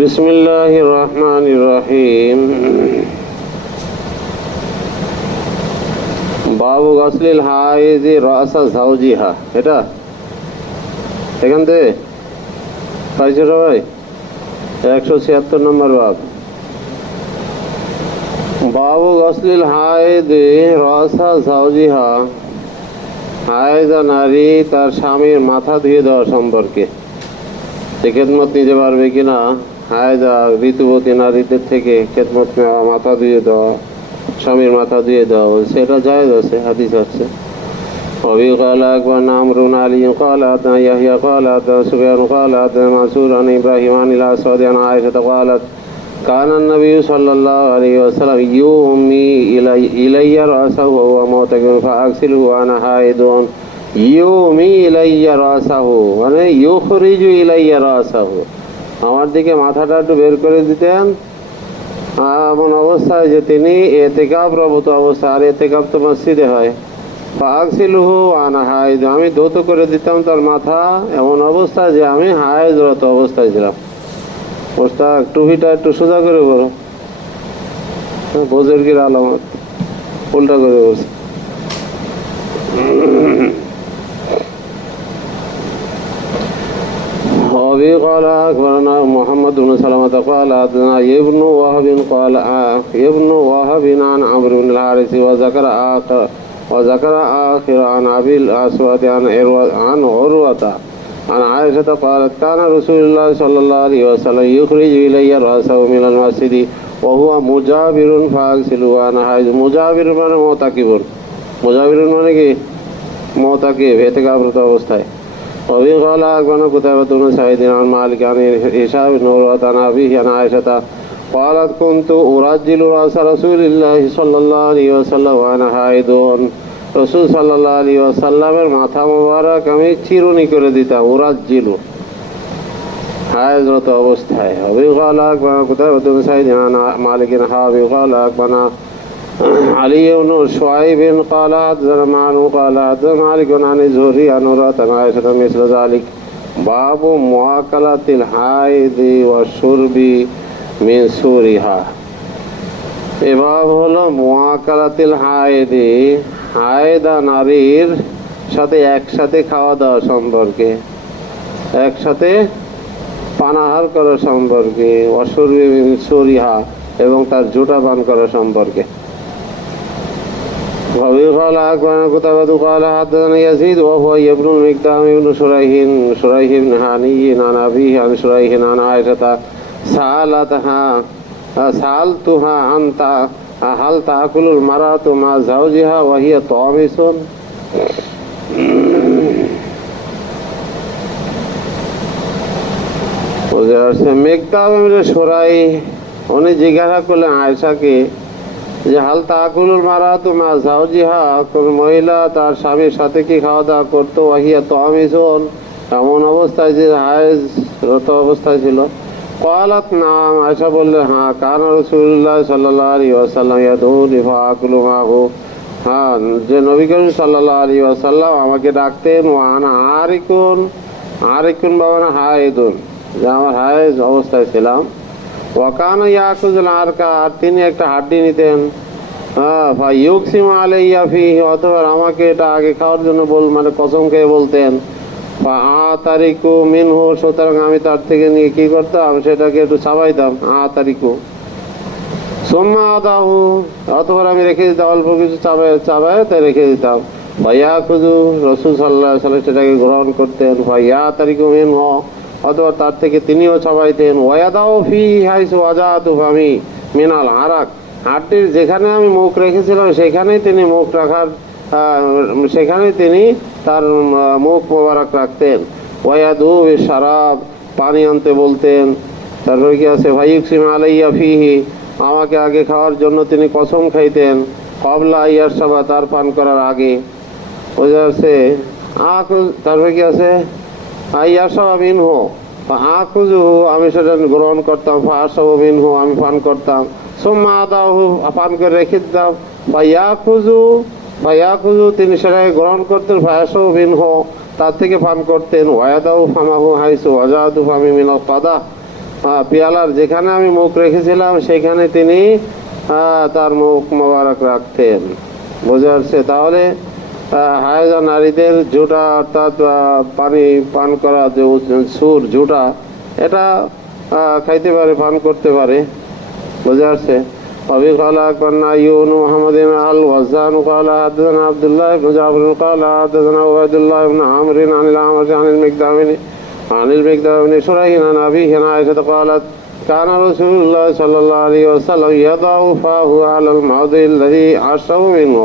বিসমিল্লাহির রহমানির রহিম। বাবু গাসলিল হাইজি রাসা জাওজিহা। এটা এখান থেকে পাইছো সবাই? 176 নম্বর বাব। বাবু গাসলিল হাইজি রাসা জাওজিহা। হায়দা নারী তার স্বামীর মাথা ধুয়ে দেওয়া সম্পর্কে। খেদমত নিতে পারবে কিনা, হায়দা ঋতুবতী নারীদের থেকে খেদমত নেওয়া, মাথা ধুয়ে দেওয়া, স্বামীর মাথা ধুয়ে দেওয়া, বলছে এটা জায়েজ আছে, হাদিস আছে। وفي قال أخبرنا عمرو بن علي قال حدثنا يحيى قال حدثنا سفيان قال حدثنا منصور عن إبراهيم عن الأسود عن عائشة قالت كان النبي صلى الله عليه وسلم يومي إلي رأسه وهو معتكف فأغسله وأنا حائض। ইউমি ইলাইয়া রাসাহু মানে ইউখরিজু ইলাইয়া রাসাহু, আমার দিকে মাথাটা একটু বের করে দিতেন এমন অবস্থায় যে তিনি ইতিকাফরত অবস্থা, আর ইতিকাফ তো মসজিদে হয়। ফাগসিলুহু আনা হাইদ, আমি ধৌত করে দিতাম তার মাথা এমন অবস্থায় যে আমি হায়েজরত অবস্থায় ছিলাম। টুপিটা একটু সোজা করে বলো, বুজুর্গের আলামত, উল্টা করে বলছে। وفي قال أخبرنا محمد بن سلمة قال حدثنا ابن وهب قال ابن وهب عن عمرو بن الحارث وذكر آخر عن أبي الأسود عن عروة عن عائشة قالت كان رسول الله صلى الله عليه وسلم يخرج إلي رأسه من المسجد وهو مجابر فأغسله وأنا حائض। মুজাবির মানে মুতাকিবুন, মুজাবির মানে কি মুতাকিব, ইতিকাফরত অবস্থায়। وفي قال أخبرنا قتيبة بن سعيد عن مالك عن هشام بن عروة عن أبيه عن عائشة قالت كنت أرجل رأس رسول الله صلى الله عليه وسلم وأنا حائض। রসুল সাল্লাল্লাহু আলাইহি ওয়াসাল্লামের মাথা মোবারক আমি চিরুনি করে দিতাম, উরাজ্জিলু, হায়েজরত অবস্থায়। وفي قال أخبرنا قتيبة بن سعيد عن مالك وفي قال أخبرنا علي بن شعيب قال حدثنا معن قال حدثنا مالك عن الزهري عن عروة عن عائشة مثل ذلك। باب مواكلة الحائض والشرب من سورها। এ বাব হলো মুআকালাতিল হায়েদি, হায়েদা নারীর সাথে একসাথে খাওয়া দাওয়া সম্পর্কে, একসাথে পানাহার করা সম্পর্কে, অশুরবি মিন সুরিহা এবং তার জুটা পান করা সম্পর্কে। وفي قال أخبرنا قتيبة قال حدثنا يزيد وهو ابن المقدام بن شريح بن هاني عن أبيه عن شريح عن عائشة سألتها أنت هل تأكل المرأة مع زوجها وهي طامس؟ মিকদাম ইবনে শুরাইহ উনি জিজ্ঞাসা করলেন আয়েশাকে যে হাল তাকুলুল মারাতু মা জাওজিহা, কোন মহিলা তার স্বামীর সাথে কি খাওয়া দাওয়া করতো, ওয়াহিয়া তামিসুন এমন অবস্থায় যে হায়েজরত অবস্থায় ছিল। ক্বালাত নাম, আয়েশা বললেন হ্যাঁ, কানা রাসূলুল্লাহ সাল্লাল্লাহু আলাইহি ওয়াসাল্লাম ইয়াদউনি ফাআকুলু মাহু, হ্যাঁ যে নবী করিম সাল্লাল্লাহু আলাইহি ওয়াসাল্লাম আমাকে ডাকতেন, ওয়া আনা আরিকুন বাবানা হায়েদুন, যে আমার হায়েজ অবস্থায় ছিলাম। ওয়াকানা ইয়াকুজুল আরকা, আর তিনি একটা হাড্ডি নিতেন, ফায়ুকসিমু আলাইয়া ফিহি, অথবা আমাকে এটা আগে খাওয়ার জন্য মানে কসম খেয়ে বলতেন। আতারিকু মিনহু, সুতরাং আমি তার থেকে নিয়ে কি করতাম, সেটাকে একটু চাবাইতাম, আতারিকু সুম্মা আদাহু, অথবা আমি রেখে দিতাম, অল্প কিছু চাবায় তাই রেখে দিতাম। ফায়াকুজু, রাসূল সাল্লাল্লাহু আলাইহি ওয়াসাল্লাম সেটাকে গ্রহণ করতেন। ফায়াতারিকু মিনহু, অথবা তার থেকে তিনিও চাবাইতেন। ওয়াদাও ফি হাইসু ওয়াজাতু ফামি মিনাল আরাক, হাড্ডির যেখানে আমি মুখ রেখেছিলাম সেখানেই তিনি মুখ রাখার, সেখানেই তিনি তার মুখ মোবারক রাখতেন। ওয়াদু শারাব, পানি আনতে বলতেন। তারপরে কি আছে, ফায়ুকসিম আলাইয়া ফিহি, আমাকে আগে খাওয়ার জন্য তিনি কসম খাইতেন। কবলা ইয়ারসাবা, তার পান করার আগে। বোঝা যাচ্ছে। তারপরে কি আছে, ইয়ারসাবা মিনহু আকুজুহু, আমি সেটা গ্রহণ করতাম। ফাশাবু মিনহু, আমি পান করতাম। সুম্মা আদাহু, পান করে রেখে দিতাম। ফায়াকুজু, তিনি সেটাকে গ্রহণ করতেন। ফায়াশাবু মিনহু, তার থেকে পান করতেন। ওয়াদাউ ফামাহু হাইসু ওয়াজাদু ফামি মিনাল কাদা, পেয়ালার যেখানে আমি মুখ রেখেছিলাম সেখানে তিনি তার মুখ মোবারক রাখতেন। বোঝা যাচ্ছে? তাহলে হায়েজা নারীদের ঝুটা অর্থাৎ পানি পান করা যে সুর ঝুটা, এটা খাইতে পারে, পান করতে পারে। বোঝা যাচ্ছে? أبي قال أخبرنا أيوب محمد الوزان قال حدثنا عبد الله بن جابر قال حدثنا عبيد الله بن عمرو عن الأعمش عن المقدام بن شريح عن أبيه عن عائشة قالت كان رسول الله صلى الله عليه وسلم يضع فاه على الموضع الذي أشرب منه।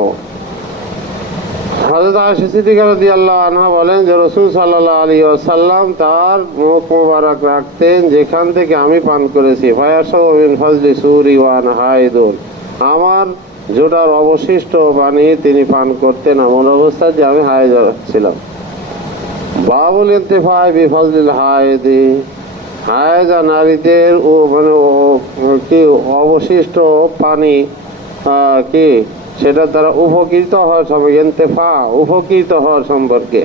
হযরত আয়েশা সিদ্দিকা রাদিয়াল্লাহু আনহা বলেন যে রাসূল সাল্লাল্লাহু আলাইহি ওয়াসাল্লাম তার মুখ মোবারক রাখতেন যেখান থেকে আমি পান করেছি। ফায়াশাউ মিন ফাজলি সুরি ওয়া আনা হায়দুন, আমার জোটার অবশিষ্ট পানি তিনি পান করতেন এমন অবস্থায় যে আমি হায়েজ ছিলাম। বাবুল ইন্তিফাই বিফজলিল হায়েদি, হায়েজা নারীদের ও মানে কি অবশিষ্ট পানি কি সেটা তারা উপকৃত হওয়ার সম্পর্কে, ইন্তেফা উপকৃত হওয়ার সম্পর্কে।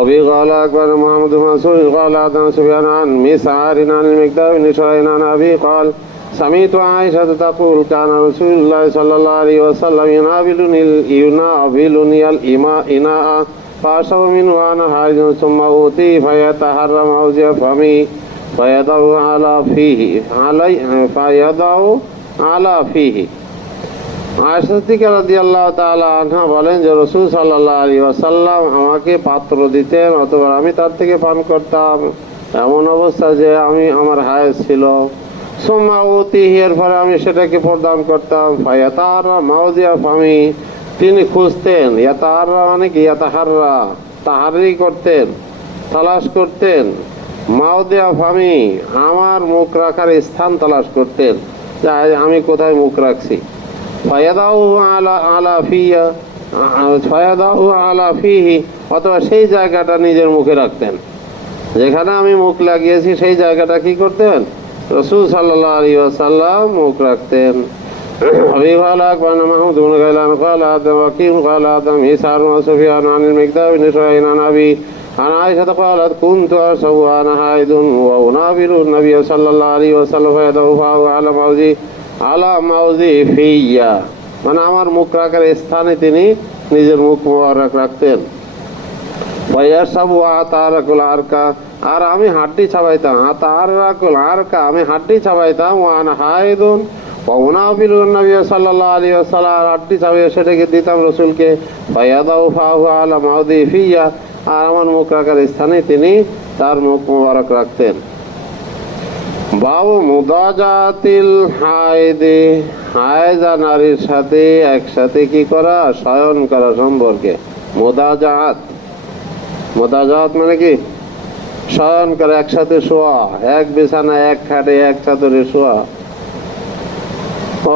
أبي قال أخبرنا محمد بن منصور قال حدثنا سفيان عن مسعر عن المقدام بن شريح عن أبي قال سمعت عائشة تقول كان رسول الله صلى الله عليه وسلم يناولني الإناء فأشرب منه وأنا حائض ثم أوتي فيتحرى موضع فمي فيضع على فيه। আয়েশা সিদ্দিকা রাদিয়াল্লাহু তাআলা আনহা বলেন যে রাসূল সাল্লাল্লাহু আলাইহি ওয়াসাল্লাম আমাকে পাত্র দিতেন অথবা আমি তার থেকে পান করতাম এমন অবস্থা যে আমার হায়েজ ছিল। সুম্মা উতিহি, এর পরে আমি সেটাকে প্রদান করতাম। ফায়াতাহাররা মাওদিয়া ফামি, তিনি খুঁজতেন। ইয়াতাহাররা মানে কি? ইয়াতাহাররা তাহারি করতেন, তালাশ করতেন। মাওদিয়া ফামি, আমার মুখ রাখার স্থান তালাশ করতেন, যে আমি কোথায় মুখ রাখছি। অথবা সেই জায়গাটা নিজের মুখে রাখতেন, যেখানে আমি মুখ লাগিয়েছি সেই জায়গাটা কি করতেন? রাসূল সাল্লাল্লাহু আলাইহি ওয়াসাল্লাম মুখ রাখতেন। أبي قال أخبرنا محمود بن غيلان قال حدثنا وكيع قال حدثنا مسعر وسفيان عن المقدام بن شريح عن أبي عن عائشة قالت كنت أشرب وأنا حائض وأناول النبي صلى الله عليه وسلم فيده فاه على موضع فيا, মানে আমার মুখ রাখার স্থানে তিনি নিজের মুখ মোবারক রাখতেন। আর আমি হাড্ডি ছাবাইতাম। আমি হাড্ডি ছাবাইতাম। ওয়ান হায়দুন ওয়ানাবিলুন নবী সাল্লাল্লাহু আলাইহি ওয়াসাল্লাম, হাড্ডি ছাবাইয়ে সেটাকে দিতাম রাসূলকে। ফায়াদাউ ফাহু আলা মাউদি ফিয়া, আর আমার মুখ রাখার স্থানে তিনি তার মুখ মোবারক রাখতেন। বাবু মুদাজাতিল হায়দে, হায়েজা নারীর সাথে একসাথে কি করা? শয়ন করা সম্পর্কে। মুদাজাত মানে কি? শয়ন করা, একসাথে শোয়া, এক বিছানা এক খাটে এক চাদরে শোয়া।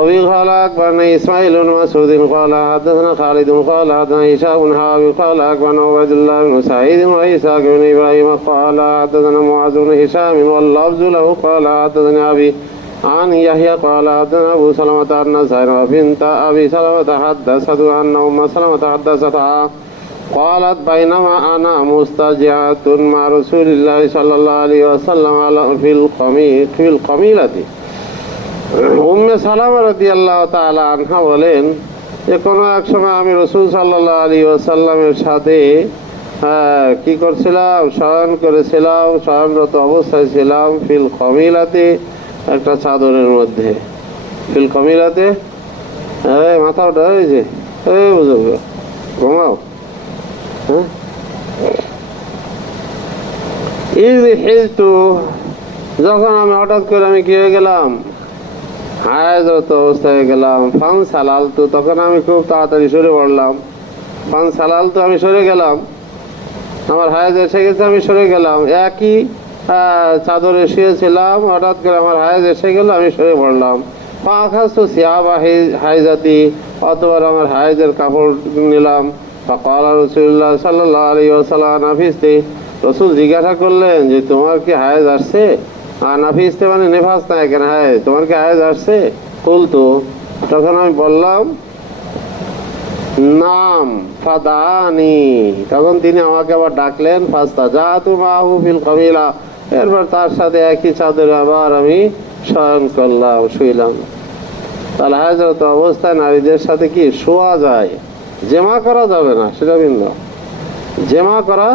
أبي قال أخبرنا إسماعيل بن مسعود قال حدثنا خالد قال حدثنا هشام بن حارث قال أخبرنا عبيد الله بن سعيد وإسحاق بن إبراهيم قال حدثنا معاذ بن هشام واللفظ له قال حدثنا أبي عن يحيى قال حدثنا أبو سلمة أن زينب بنت أبي سلمة حدثته أن أم سلمة حدثتها قالت بينما أنا مستجعة مع رسول الله صلى الله عليه وسلم في القميلة। উম্মে সালামা রাদিয়াল্লাহু তাআলা আনহা বলেন যে কোনো এক সময় আমি রাসূল সাল্লাল্লাহু আলাইহি ওয়াসাল্লামের সাথে কি করছিলাম? শয়ন করেছিলাম, শয়নরত অবস্থায় ছিলাম। ফিল কমিলাতে, একটা চাদরের মধ্যে। ফিল কমিলাতে, মাথা ওঠা হয়েছে, বুঝব ঘুমাও। যখন আমি হঠাৎ করে আমি কি হয়ে গেলাম? হায়েজরত অবস্থায় গেলাম। ফান সালালতু, তখন আমি খুব তাড়াতাড়ি সরে পড়লাম। ফান সালালতু, আমি সরে গেলাম। আমার হায়েজ এসে গেছে, আমি সরে গেলাম। একই চাদরে শুয়েছিলাম, হঠাৎ করে আমার হায়েজ এসে গেল, আমি সরে পড়লাম। পাখাস্তু সিয়াবা হাইজাতি, অতবার আমার হায়েজের কাপড় নিলাম। ফাকালা রাসূলুল্লাহ সাল্লাল্লাহু আলাইহি ওয়াসাল্লাম নাফিসতি, রাসূল জিজ্ঞাসা করলেন যে তোমার কি হায়েজ আসছে? নাফিসতে মানে নেফাস না, এখানে হায়েজ। তোমার কি হায়েজ আসছে? কুলতু, তখন আমি বললাম নাম। ফাদানি, তখন তিনি আমাকে আবার ডাকলেন। ফাস্তাজাতু মাহু ফিল কমিলা, এরপর তার সাথে একই চাদরে আবার আমি শয়ন করলাম, শুইলাম। তাহলে হাজরত অবস্থায় নারীদের সাথে কি শোয়া যায়, জেমা করা যাবে না, সেটা ভিন্ন। জেমা করা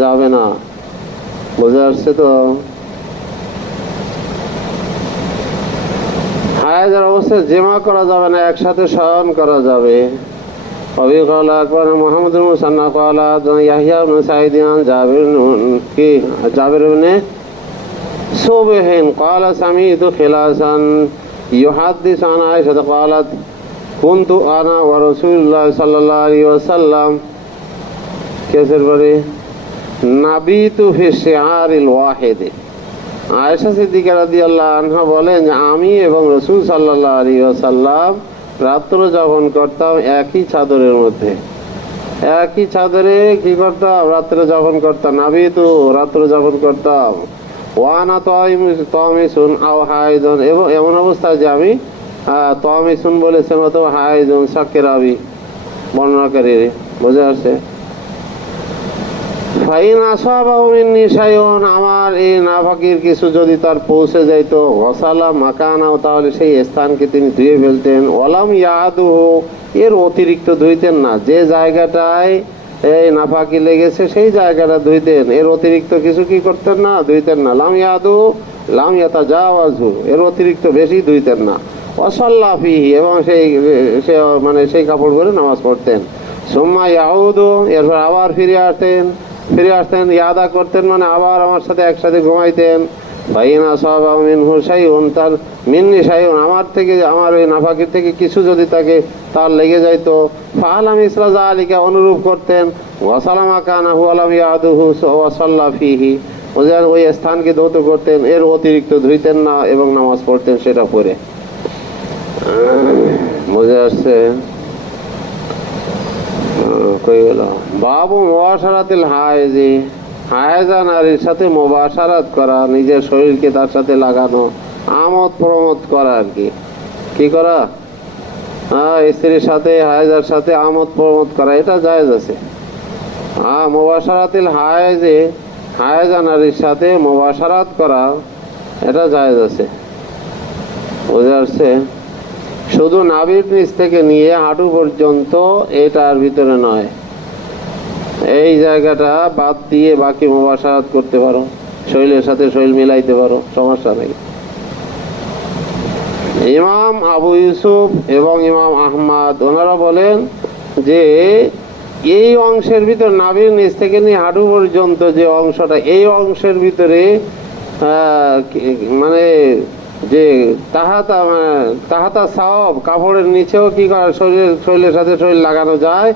যাবে না, বুঝে আসছে তো? হায়াজের অবস্থায় জেমা করা যাবে না, একসাথে শয়ন করা যাবে। অবি قال أخبرنا محمد بن مسنى قال يحيى بن سعيد عن جابر بن صبح قال سمعت خلاسا يحدث عن عائشة قالت كنت أنا ورسول الله صلى الله عليه وسلم কেসের পরে নাবিতু ফি শিআরিল ওয়াহিদ। আয়েশা সিদ্দিকা রাদিয়াল্লাহু আনহা বলেন যে আমি এবং রাসূল সাল্লাল্লাহু আলাইহি ওয়াসাল্লাম রাত্র যাপন করতাম একই চাদরের মধ্যে। একই চাদরে কি করতাম? রাত্র যাপন করতাম। নাবিতু, রাত্র যাপন করতাম। ওয়ানা তামিসুন আও হাইদুন, এবং এমন অবস্থায় যে আমি তামিসুন বলেছেন অথবা হাইদুন, সাক্কের রাবি বর্ণনাকারী, বুঝে আসছে? ফাইন আসাবাহু মিন্নি শাইউন, আমার এই নাফাকির কিছু যদি তার পৌঁছে যাইতো, ওয়াসালা মাকানাও, তাহলে সেই স্থানকে তিনি ধুয়ে ফেলতেন। ওয়ালাম ইয়াদুহু, এর অতিরিক্ত ধুইতেন না। যে জায়গাটায় এই নাফাকি লেগেছে সেই জায়গাটা ধুইতেন, এর অতিরিক্ত কিছু কি করতেন না, ধুইতেন না। লাম ইয়াদু লাম ইয়াতাজাওয়াজু, এর অতিরিক্ত বেশি ধুইতেন না। ওয়াসাল্লা ফিহি, এবং সেই কাপড় পরে নামাজ পড়তেন। সুম্মা ইয়াউদু, এরপর আবার ফিরে আসতেন, ইয়াদা করতেন, মানে আবার আমার সাথে একসাথে ঘুমাইতেন। বাইনা সাহাবা মিনহু শাইউন, তার মিন্নি শাইউন, আমার থেকে, আমার ওই নাফাকির থেকে কিছু যদি তার লেগে যাইতো, ফালাম ইসরা যালিকা, অনুরূপ করতেন। ওয়াসালামা কানাহু আলাম ইয়াদুহু ওয়াসাল্লা ফিহি, ওই স্থানকে ধৌত করতেন, এর অতিরিক্ত ধুইতেন না এবং নামাজ পড়তেন সেটা পরে। বুঝে আসছে? কই গেল? বাবু মুবাশারাতিল হায়েজি, হায়েজা নারীর সাথে মুবাশারাত করা, নিজের শরীরকে তার সাথে লাগানো, আমোদ প্রমোদ করা, আর কি করা? স্ত্রীর সাথে, হায়েজার সাথে আমোদ প্রমোদ করা, এটা জায়েজ আছে। মুবাশারাতিল হায়েজি, হায়েজা নারীর সাথে মুবাশারাত করা, এটা জায়েজ আছে। বুঝে আসছে? শুধু নাভির নিচ থেকে নিয়ে হাঁটু পর্যন্ত, এটার ভিতরে নয়। এই জায়গাটা বাদ দিয়ে বাকি মুবাশারাত করতে পারো, শরীরের সাথে শরীর মিলাইতে পারো, সমস্যা নেই। ইমাম আবু ইউসুফ এবং ইমাম আহমদ ওনারা বলেন যে এই অংশের ভিতর, নাভির নিচ থেকে নিয়ে হাঁটু পর্যন্ত যে অংশটা, এই অংশের ভিতরে মানে যে তাহাতা সাওব, কাপড়ের নিচেও কি করে শরীরের সাথে শরীর লাগানো যায়,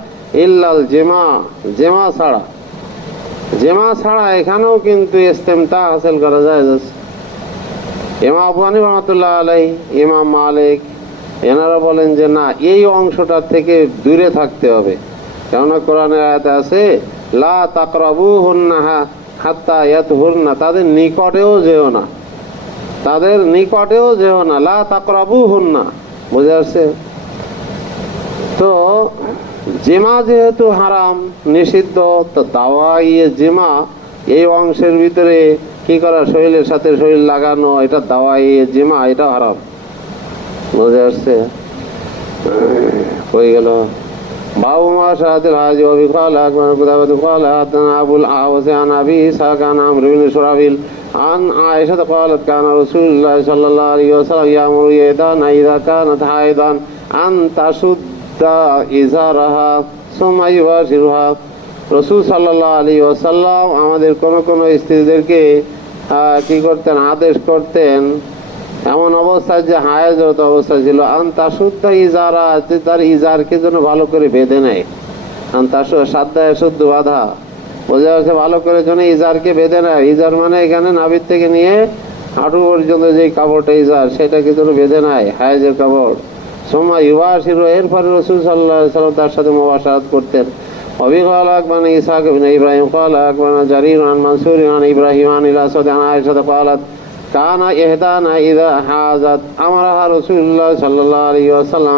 ইল্লাল জেমা ছাড়া এখানেও কিন্তু ইস্তেমতা হাসিল করা যায়। ইমাম আবু হানিফা রাহমাতুল্লাহ আলাইহি, ইমাম মালিক, এনারা বলেন যে না, এই অংশটার থেকে দূরে থাকতে হবে। কেননা কোরআনের আয়াতে আছে লা তাকরাবুহুন্না হাত্তা ইয়াতহুরনা, তাদের নিকটেও যেও না, লা তাকরাবুহুন্না। বুঝে আসছে তো? জিমা যেহেতু হারাম, নিষিদ্ধ, তো দাওয়াইয়ে জিমা, এই অংশের ভিতরে কি করা, শরীরের সাথে শরীর লাগানো, এটা দাওয়াইয়ে জিমা, এটা হারাম। বুঝে আসছে? হয়ে গেল। বাবু মুবাশারাতিল হাজি ওয়া বিকাল আকবার কুতাবাতু قال حدثنا ابو الاعوذ عن ابي اسحاق عن عمرو بن شرابيل عن عائشة قالت كان رسول الله صلى الله عليه وسلم يأمر يدانا اذا كانت حائضا ان تشد ইজারাহা সুম্মা ইউবাশিরুহা। রাসূল সাল্লাল্লাহু আলাইহি ওয়াসাল্লাম আমাদের কোন স্ত্রীদেরকে কি করতেন, আদেশ করতেন, এমন অবস্থায় যে হায়েজরত অবস্থা ছিল, আনতাশুদ্ধা ইজারা, তার ইজারকে যেন ভালো করে বেঁধে নেয়। সাদ্দায় শুদ্ধ বাধা, বোঝা যাচ্ছে, ভালো করে যেন ইজারকে বেঁধে নেয়। ইজার মানে এখানে নাভির থেকে নিয়ে হাঁটু পর্যন্ত যে কাপড়টা ইজার, সেটাকে যেন বেঁধে নেয়, হায়েজের কাপড়। সুম্মা ইউবাশিরু, এরপরে রাসূল সাল্লাল্লাহু আলাইহি ওয়াসাল্লাম তার সাথে মুবাশারাত করতেন। وبه قال أخبرنا إسحاق بن إبراهيم قال أخبرنا جرير عن منصور عن إبراهيم عن الأسود عن عائشة قالت كان إحدانا إذا حاضت أمرها رسول الله صلى الله عليه وسلم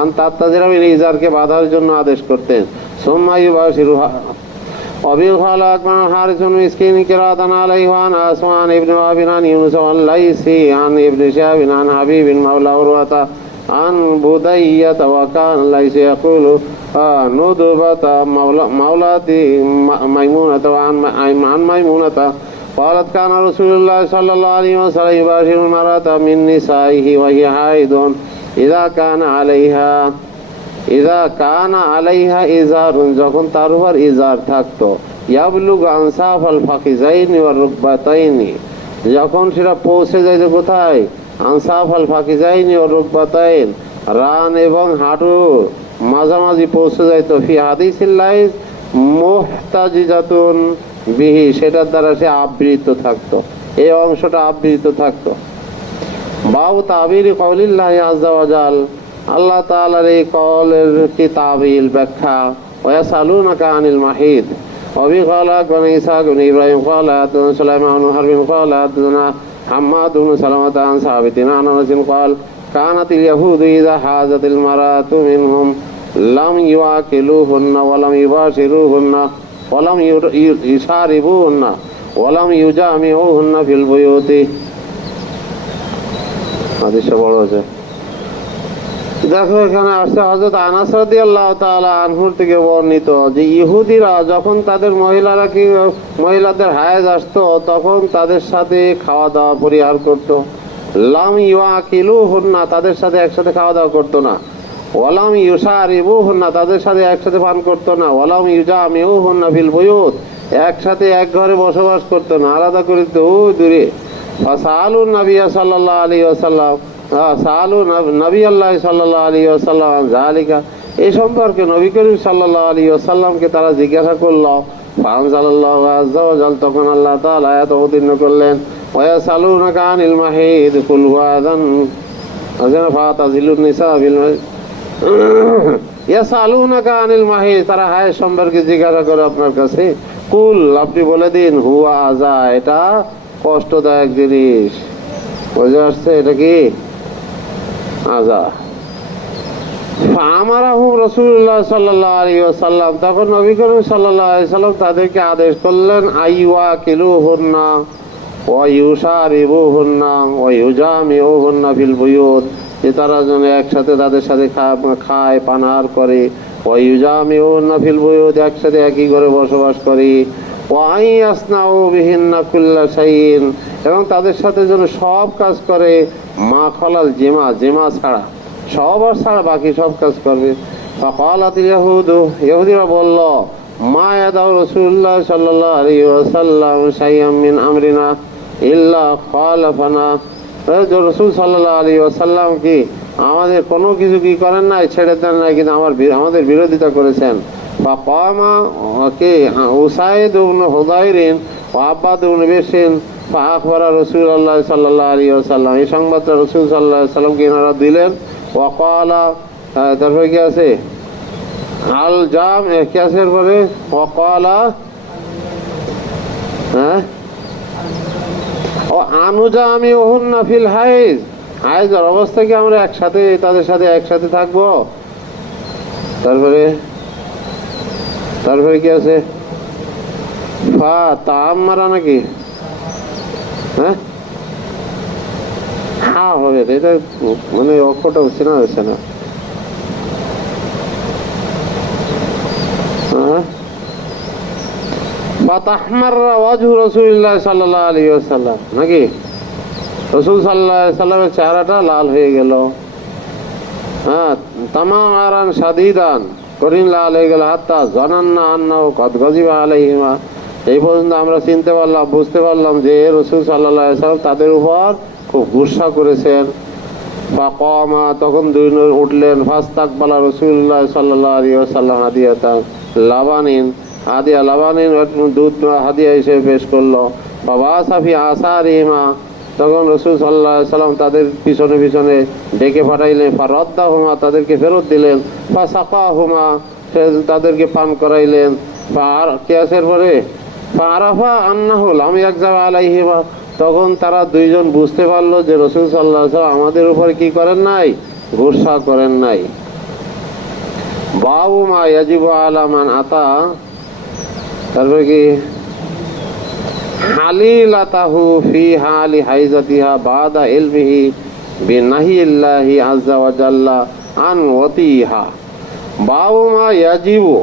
أن تتزر بالإزار, কে বাঁধার জন্য আদেশ করতেন। সুম্মা ইউবাশিরুহা وبه قال أكبر الحارث بن مسكين قراءة عليه وعن أسمان ابن وهب عن يونس والليثي عن ابن شهاب عن حبيب مولى عروة عن بدية وكان الليث يقول ندبة مولاة ميمونة عن ميمونة قالت كان رسول الله صلى الله عليه وسلم يباشر المرأة من نسائه وهي حائض إذا كان عليها إزار যখন তার উপর ইজার থাকতো ইয়াবলুগ আনসাফাল ফাকিজাইনি ওয়া রুকবাতাইনি যখন সেটা পৌঁছে যাইত কোথায় আনসাফাল ফাকিজাইনি ওয়া রুকবাতাইন রান এবং হাঁটুর মাঝামাঝি পৌঁছে যাইত ফি হাদিসিল লাইস মুহতাজিজাতুন বিহি সেটার দ্বারা সে আবৃত থাকতো এই অংশটা আবৃত থাকতো বাউ তাবির কওলিল্লাহি আযজা ওয়া জাল আল্লাহ তাআলার এই কওলের কি তাবিল ব্যাখ্যা ওয়াসালুনাকা আনিল মাহিদ ওয়াবি ক্বালা কানা ঈসা ইবনে ইব্রাহিম ক্বালা সুলাইমান ইবনে হারবিন ক্বালা হাম্মাদ ইবনে সালামাতা আন সাহাবিতিনা আনাসিন ক্বাল কানাতিল ইয়াহুদু ইযা হাজাতিল মারাতু মিনহুম লাম ইউআকিলুহুন্না ওয়া লাম ইউবাশিরুহুন্না ওয়া লাম ইউশারিবুহুন্না ওয়া লাম ইউজামিউহুন্না ফিল বুয়ুতি। হাদিসটা বড় আছে। দেখো এখানে আসছে হযরত আনাস রাদিয়াল্লাহু তাআলা আনহুর থেকে বর্ণিত যে ইহুদিরা যখন তাদের মহিলাদের হায়েজ আসতো তখন তাদের সাথে খাওয়া দাওয়া পরিহার করত। লাম ইউআকিলুহুন্না তাদের সাথে একসাথে খাওয়া দাওয়া করতো না, ওয়ালাম ইউশারিবুহুন্না তাদের সাথে একসাথে পান করতো না, ওয়ালাম ইউজামিউহুন্না ফিল বুয়ুত একসাথে এক ঘরে বসবাস করতো না, আলাদা করে তো দূরে। ফাসালুন নবী সাল্লাল্লাহু আলাইহি ওয়াসাল্লাম নবী আল্লাহ সাল্লাল্লাহু আলাইহি ওয়াসাল্লাম যালিকা এই সম্পর্কে নবী করিম সাল্লাল্লাহু আলাইহি ওয়াসাল্লামকে তারা জিজ্ঞাসা করলো। ফাআনজালাল্লাহু আযজা ওয়া জাল তখন আল্লাহ তাআলা আয়াত অবতীর্ণ করলেন ওয়ায়াসালুনাকা আনিল মাহিদ কুল হুয়া আযান আযান ফাতাজিলুন নিসা বিল ইয়াসালুনাকা আনিল মাহিদ তারা হায়েজ সম্পর্কে জিজ্ঞাসা করে আপনার কাছে, কুল আপনি বলে দিন হুয়া আযা এটা কষ্টদায়ক জিনিস। বুঝে আসছে এটা কি আযা। ফাআমারাহুম রাসূলুল্লাহ সাল্লাল্লাহু আলাইহি ওয়াসাল্লাম তখন নবী করিম সাল্লাল্লাহু আলাইহি ওয়াসাল্লাম তাদেরকে আদেশ করলেন আইওয়াকিলুহুন্না ওয়া ইউশারিবুহুন্না ওয়া ইউজামিউহুন্না ফিল বুয়ুত যে তারা যেন একসাথে তাদের সাথে খায় পানাহার করে, ওয়া ইউজামিউহুন্না ফিল বুয়ুত একসাথে একই ঘরে বসবাস করে, ওয়া আইয়াসনাউ বিহিন্না কুল্লা শাইইন এবং তাদের সাথে যেন সব কাজ করে মা খলাল জিমা ছাড়া সব আর ছাড়া বাকি সব কাজ করবে। ফাকালাতিল ইয়াহুদু ইহুদিরা বলল মা ইয়াদাউ রাসূলুল্লাহ সাল্লাল্লাহু আলাইহি ওয়াসাল্লাম শাইআম মিন আমরিনা ইল্লা খালাফানা রাসূল সাল্লাল্লাহু আলাইহি ওয়াসাল্লাম কি আমাদের কোনো কিছু কি করেন নাই ছেড়ে দেন নাই কিন্তু আমাদের বিরোধিতা করেছেন। ফাকামা কে উসাইদ ইবনে হুদাইরিন ওয়া আব্বাদ ইবনে বিশরিন ফাআখবারা রাসূলুল্লাহ সাল্লাল্লাহু আলাইহি ওয়াসাল্লাম এই সংবাদটা রাসূল সাল্লাল্লাহু আলাইহি ওয়াসাল্লামকে ইনারা দিলেন। ওয়া ক্বালা তারপরে কি আছে আল জাম কি আছে এরপরে ওয়া ক্বালা ও আনুজামিউহুন্না ফিল হাইজের অবস্থা কি আমরা একসাথে তাদের সাথে একসাথে থাকবো। তারপরে কি আছে ফা তাআম্মারা নাকি হ্যাঁ হবে এটা মানে অক্ষরটা হচ্ছে না ফাতাহমাররা ওয়াজহু রাসূলুল্লাহ সাল্লাল্লাহু আলাইহি ওয়াসাল্লাম নাকি রাসূল সাল্লাল্লাহু আলাইহি ওয়াসাল্লামের চেহারাটা লাল হয়ে গেল। তামাম আরান শাদীদান করিন লাল হয়ে গেল হাত্তা জানান্না আন্নাহু কদ গাযিবা আলাইহিমা এই পর্যন্ত আমরা বুঝতে পারলাম যে রাসূল সাল্লাল্লাহু আলাইহি ওয়াসাল্লাম তাদের উপর খুব গুসা করেছেন। বা কমা তখন দুই নূর উঠলেন ফাস্তাকবালা রাসূলুল্লাহ সাল্লাল্লাহু আলাইহি ওয়াসাল্লাম হাদিয়াতান লাবানিন দুধ হাদিয়া হিসেবে পেশ করলো। বাবা সাফি আসারিমা তখন রাসূল সাল্লাল্লাহু আলাইহি ওয়াসাল্লাম তাদের পিছনে ডেকে পাঠাইলেন। ফারাদ্দাহুমা তাদেরকে ফেরত দিলেন। ফাসাকাহুমা তাদেরকে পান করাইলেন। কিয়াসের পরে ফারাফা আন্নাহু লাম ইয়াকযাব আলাইহিমা তখন তারা দুইজন বুঝতে পারলো যে রাসূল সাল্লাল্লাহু আলাইহি ওয়াসাল্লাম আমাদের উপর কি করেন নাই গুসা করেন নাই। বাবু মা ইয়াজিবু আলা মান আতা তারপরে কি হালিলাতাহু ফি হালি হাইজাতিহা বাদা ইলমিহি বিনাহিল্লাহি আযজা ওয়া জাল্লা আন ওয়াতিহা বাউ মা ইয়াজিবু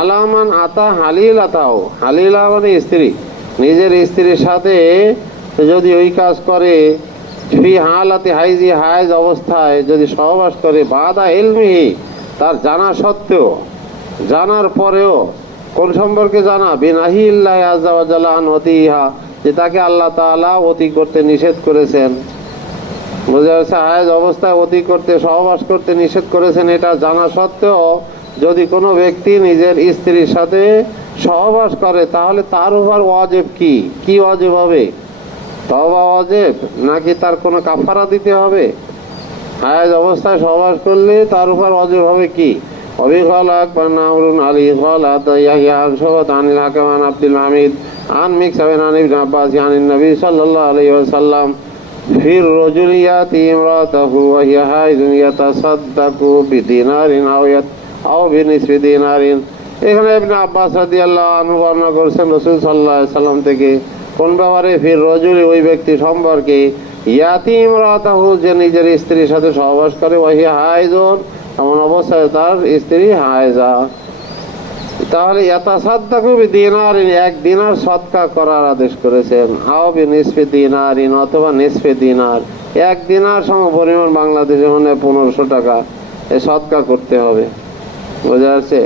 আলামান আতা হালিলাতাহু। হালিলা মানে স্ত্রী, নিজের স্ত্রীর সাথে যদি ওই কাজ করে, ফি হালাতি হাইজি হাইজ অবস্থায় যদি সহবাস করে, বাদা ইলমিহি তার জানা সত্ত্বেও, জানার পরেও, কোন সম্পর্কে জানা, বিনাহিল্লাহি আযজা ওয়া জাল্লা আন ওয়াতিহা যে তাকে আল্লাহ তাআলা অতি করতে নিষেধ করেছেন। বোঝা যাচ্ছে হায়েজ অবস্থায় অতি করতে, সহবাস করতে নিষেধ করেছেন, এটা জানা সত্ত্বেও যদি কোনো ব্যক্তি নিজের স্ত্রীর সাথে সহবাস করে তাহলে তার উপর ওয়াজিব কি কি ওয়াজিব হবে? তওবা ওয়াজিব নাকি তার কোনো কাফারা দিতে হবে? হায়েজ অবস্থায় সহবাস করলে তার উপর ওয়াজিব হবে কি? অবি ক্বালা আকবারনা আমরুন আলী ক্বালা ইয়াহইয়া আন শুআত আনিল হাকাম আন আব্দুল হামিদ আন মিকসাবিন আন ইবনে আব্বাস আনিন নবী সাল্লাল্লাহু আলাইহি ওয়াসাল্লাম ফির রাজুলিয়াতি ইমরাতাহু ওয়া হিয়া হাইযুন ইয়াতাসাদ্দাকু বিদিনারিন আও বিনিসফি দিনারিন। এখানে ইবনে আব্বাস রাদিয়াল্লাহু আনহু বর্ণনা করেছেন রাসূল সাল্লাল্লাহু আলাইহি ওয়াসাল্লাম থেকে, কোন ব্যাপারে? ফির রাজুলি ওই ব্যক্তি সম্পর্কে, ইয়াতি ইমরাতাহু যে নিজের স্ত্রীর সাথে সহবাস করে, ওয়া হিয়া হাইযুন এমন অবস্থায় তার স্ত্রী হায়েজা। তাহলে ইয়াতাসাদ্দাকু বিদিনারিন এক দিনার সদকা করার আদেশ করেছেন, আও বিনিসফি দিনারিন অথবা নিসফি দিনার, এক দিনার সমপরিমাণ বাংলাদেশে মানে 1500 টাকা এ সদকা করতে হবে। বোঝা যাচ্ছে?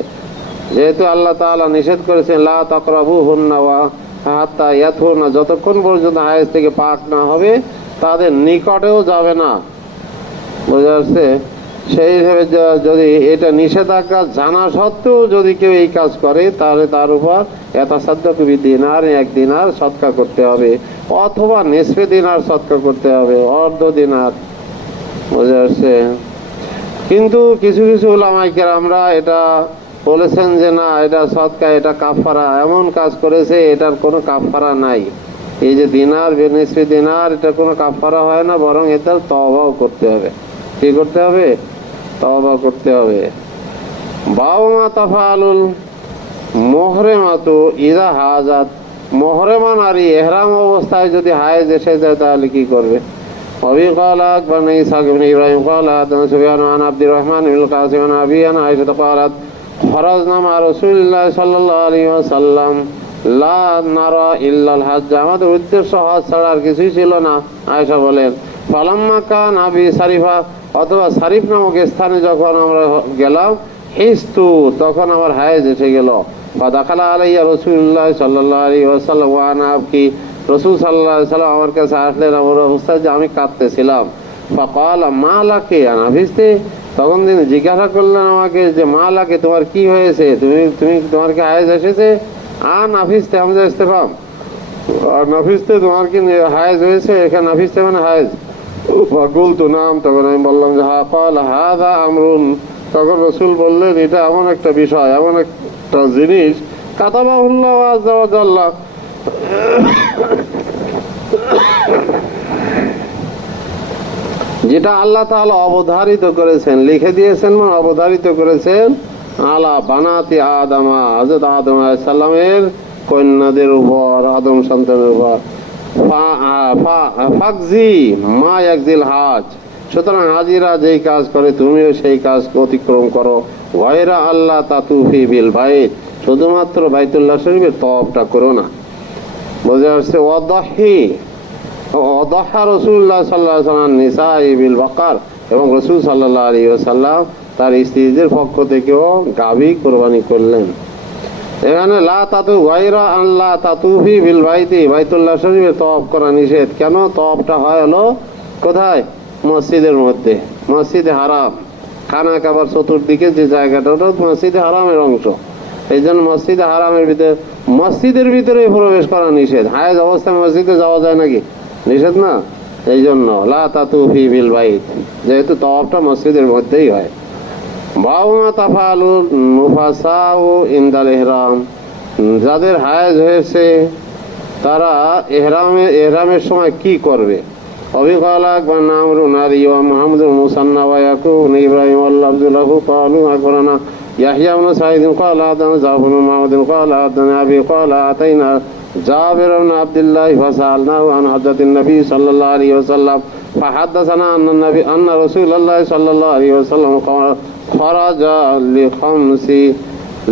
যেহেতু আল্লাহ তাআলা নিষেধ করেছেন লা তাকরাবুহুন্না ওয়া হাত্তা ইয়াতহুরনা, যতক্ষণ পর্যন্ত হায়েজ থেকে পাক না হবে তাদের নিকটেও যাবে না। বোঝা যাচ্ছে? সেই হিসেবে যদি এটা নিষেধাজ্ঞা জানা সত্ত্বেও যদি কেউ এই কাজ করে তাহলে তার উপর ইয়াতাসাদ্দাকু বিদিনার এক দিনার সদকা করতে হবে, অথবা নিসফে দিনার সদকা করতে হবে, অর্ধ দিনার। বোঝা যাচ্ছে? কিন্তু কিছু কিছু উলামায়ে কেরামরা এটা বলেছেন যে না, এটা সদকা, এটা কাফারা, এমন কাজ করেছে এটার কোনো কাফারা নাই। এই যে দিনার নিসফে দিনার, এটা কোনো কাফারা হয় না, বরং এটার তওবাও করতে হবে। কি করতে হবে? তওবা করতে হবে। বাউমা তাফালুল মুহরিমাতু ইযা হাজাত, মুহরিমা নারী ইহরাম অবস্থায় যদি হায়েজ এসে যায় তাহলে কি করবে? অবি ক্বালা আকবারনা ইসহাক ইবনে ইব্রাহিম ক্বালা হাদানা সুফয়ান আন আব্দুর রহমান ইবনুল কাসিম আন আবি আন আয়েশা ক্বালাত খরাজনা মা রাসূলিল্লাহি সাল্লাল্লাহু আলাইহি ওয়াসাল্লাম লা নারা ইল্লাল হজ্জ, আমাদের উদ্দেশ্য হজ ছাড়া আর কিছুই ছিল না। আয়েশা বলেন ফালাম্মা কান আবি সারিফা, অথবা সারিফ নামক স্থানে যখন আমরা গেলাম, হিস্তু তখন আমার হায়েজ এসে গেল। বা দাখালা আলাইয়া রাসূলুল্লাহ সাল্লাল্লাহু আলাইহি ওয়াসাল্লাম ওয়া আনা আবকি, রাসূল সাল্লাল্লাহু আলাইহি ওয়াসাল্লাম আমার কাছে আসলেন আমার অবস্থায় যে আমি কাঁদতেছিলাম। ফাকালা মা লাকি আনা ভিস্তে, তখন তিনি জিজ্ঞাসা করলেন আমাকে যে মা লাকি, তোমার কি হয়েছে, তোমার কি হায়েজ এসেছে? নাফিস্তে আমাদের ইস্তেফাম, আর নাফিস্তে তোমার কি হায়েজ হয়েছে? এখানে নাফিস্তে মানে হায়েজ। ফাকুলতু নাম, তখন আমি বললাম যে হা। ক্বালা হাযা আমরুন, তখন রাসূল বললেন এটা এমন একটা বিষয়, এমন একটা জিনিস কাতাবাহুল্লাহু আযজা ওয়া জাল্লা, যেটা আল্লাহ তাআলা অবধারিত করেছেন, লিখে দিয়েছেন, মানে অবধারিত করেছেন আলা বানাতি আদমা, হযরত আদম আলাইহিস সালামের কন্যাদের উপর, আদম সন্তানের উপর। ফাকজি মা ইয়াকজিল হাজ, সুতরাং হাজিরা যেই কাজ করে তুমিও সেই কাজ অতিক্রম করো। গায়রা আল্লাহ তাতুফি বিল বাইত, শুধুমাত্র বাইতুল্লাহ শরীফের তওয়াফটা করো না। বোঝা যাচ্ছে? ওয়াদাহা রাসূলুল্লাহ সাল্লাল্লাহু আলাইহি ওয়াসাল্লাম নিসাই বিল বাকার, এবং রাসূল সাল্লাল্লাহু আলাইহি ওয়াসাল্লাম তার স্ত্রীদের পক্ষ থেকেও গাভী কোরবানি করলেন। এখানে লা তাতু গায়রা আল্লাহ তাতুফি বিল বাইতি, বাইতুল্লাহ শরীফে তওয়াফ করা নিষেধ। কেন? তওয়াফটা হয় হলো কোথায়? মসজিদের মধ্যে, মসজিদে হারাম। খানা কাবার চতুর্দিকে যে জায়গাটা, ওটা মসজিদে হারামের অংশ। এই জন্য মসজিদে হারামের ভিতরে, মসজিদের ভিতরে প্রবেশ করা নিষেধ। হায়েজ অবস্থায় মসজিদে যাওয়া যায় নাকি? নিষেধ না। এই জন্য লা তাতুফি বিল বাইত, যেহেতু তওয়াফটা মসজিদের মধ্যেই হয়। বাউমা তাফালুন নুফাসাউ ইনদাল ইহরাম, যাদের হায়েজ হয়েছে তারা ইহরামের সময় কি করবে? অবি ক্বালা আকবারনা আমরুন আলী ওয়া মুহাম্মাদুল মুসান্না ওয়া ইয়াকুব ইব্রাহিম আল্লাহ আব্দুল্লাহু ক্বালু আকবারনা يحيى بن سعيد قال حدثنا جعفر بن محمد قال حدثنا أبي قال أتينا جابر بن عبد الله فسألناه عن حجة النبي صلى الله عليه وسلم فحدثنا أن رسول الله صلى الله عليه وسلم خرج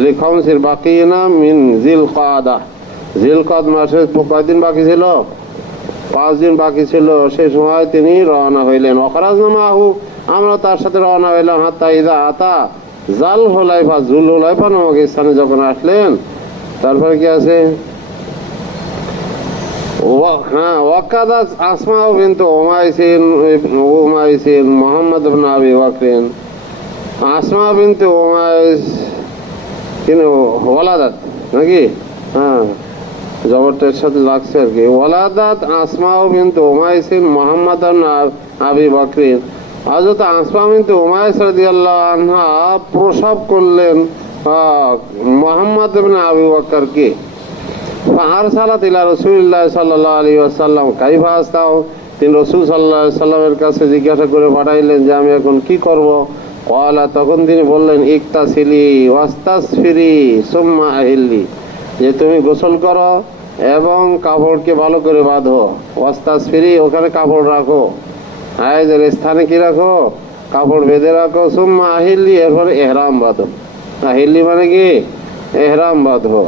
لخمس بقين من ذي القعدة। জিলকদ মাসে কয়দিন বাকি ছিল? 5 দিন বাকি ছিল। সেই সময় তিনি রওনা হইলেন। অখরাজনা মাহু, আমরা তার সাথে রওনা হইলাম। হাত্তা ইদা আতা জাল হুলাইফা, জুল হুলাইফা নামক স্থানে যখন আসলেন, তারপরে কি আছে? হ্যাঁ, ওয়াকাদা আসমা বিনতু উমাইসিন মুহাম্মদ ইবনে আবি বকর। আসমা বিনতু উমাইস কিন্তু ওয়ালাদাত নাকি? হ্যাঁ, জবরটার সাথে লাগছে আর কি। ওয়ালাদাত আসমা বিনতু উমাইসিন মুহাম্মদ ইবনে আবি বকর। হযরত আসমা বিনতু উমাইস রাদিয়াল্লাহু আনহা প্রসব করলেন মুহাম্মদ ইবনে আবি বকরকে। ফারসালাত ইলা রাসূলিল্লাহ সাল্লাল্লাহু আলাইহি ওয়াসাল্লাম কাইফা আস্তাও, তিনি রাসূল সাল্লাল্লাহু আলাইহি ওয়াসাল্লামের কাছে জিজ্ঞাসা করে পাঠাইলেন যে আমি এখন কি করব। ক্বালা, তখন তিনি বললেন ইকতাসিলি ওয়াস্তাসফিরি সুম্মা আহিল্লি, যে তুমি গোসল করো এবং কাপড়কে ভালো করে বাঁধো। ওয়াস্তাসফিরি, ওখানে কাপড় রাখো, হায়েজের স্থানে কি রাখো? কাপড় বেঁধে রাখো। সুম্মা আহিল্লি, এরপরে এহরাম বাঁধো। আহিল্লি মানে কি? এহরাম বাঁধো।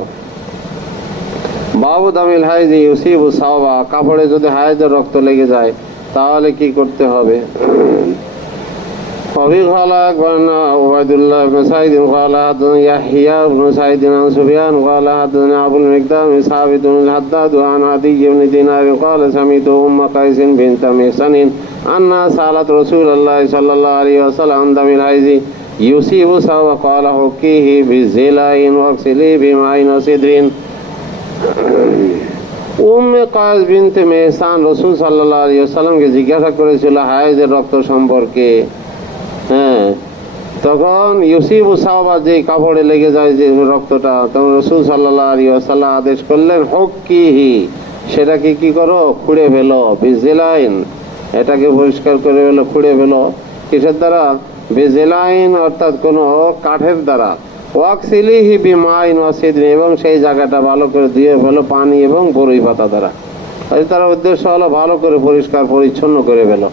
বাবু দামিল হাইজি ইউসিবু সাওবা, কাপড়ে যদি হায়েজের রক্ত লেগে যায় তাহলে কি করতে হবে? অবি ক্বালা আখবারনা উবাইদুল্লাহ ইবনে সাঈদ ক্বালা হাদাথানা ইয়াহইয়া ইবনে সাঈদ আন সুফিয়ান ক্বালা হাদাথানা আবুল মিকদাম সাবিত আল হাদ্দাদ আন আদি ইবনে দিনার ক্বালা সামিতু উম্মা কাইসিন বিনত মিহসানিন আন্না সালাত রাসূলুল্লাহ সাল্লাল্লাহু আলাইহি ওয়াসাল্লাম দামিল হাইজি ইউসিবু সাওবা ক্বালা হুকিহি বিজিলাইন ওয়াগসিলি বিমাইন ওয়াসিদরিন। উম্মে কায়েস বিনতে মেহসান রাসূল সাল্লাল্লাহু আলাইহি ওয়াসাল্লামকে জিজ্ঞাসা করেছিল হায়েজের রক্ত সম্পর্কে। হ্যাঁ, তখন ইউসিবু সাওবা, যে কাপড়ে লেগে যায় যে রক্তটা, তখন রাসূল সাল্লাল্লাহু আলাইহি ওয়াসাল্লাম আদেশ করলেন হুকিহি, সেটাকে কি করো? খুঁড়ে ফেলো। বিজিলাইন, এটাকে পরিষ্কার করে ফেলো, খুঁড়ে ফেলো। কিসের দ্বারা? বিজিলাইন, অর্থাৎ কোনো কাঠের দ্বারা। ওয়াকসিলিহি বিমাইন ওয়াসিদরিন, এবং সেই জায়গাটা ভালো করে ধুয়ে ফেলো পানি এবং বরই পাতা দ্বারা। তার উদ্দেশ্য হলো ভালো করে পরিষ্কার পরিচ্ছন্ন করে ফেলো।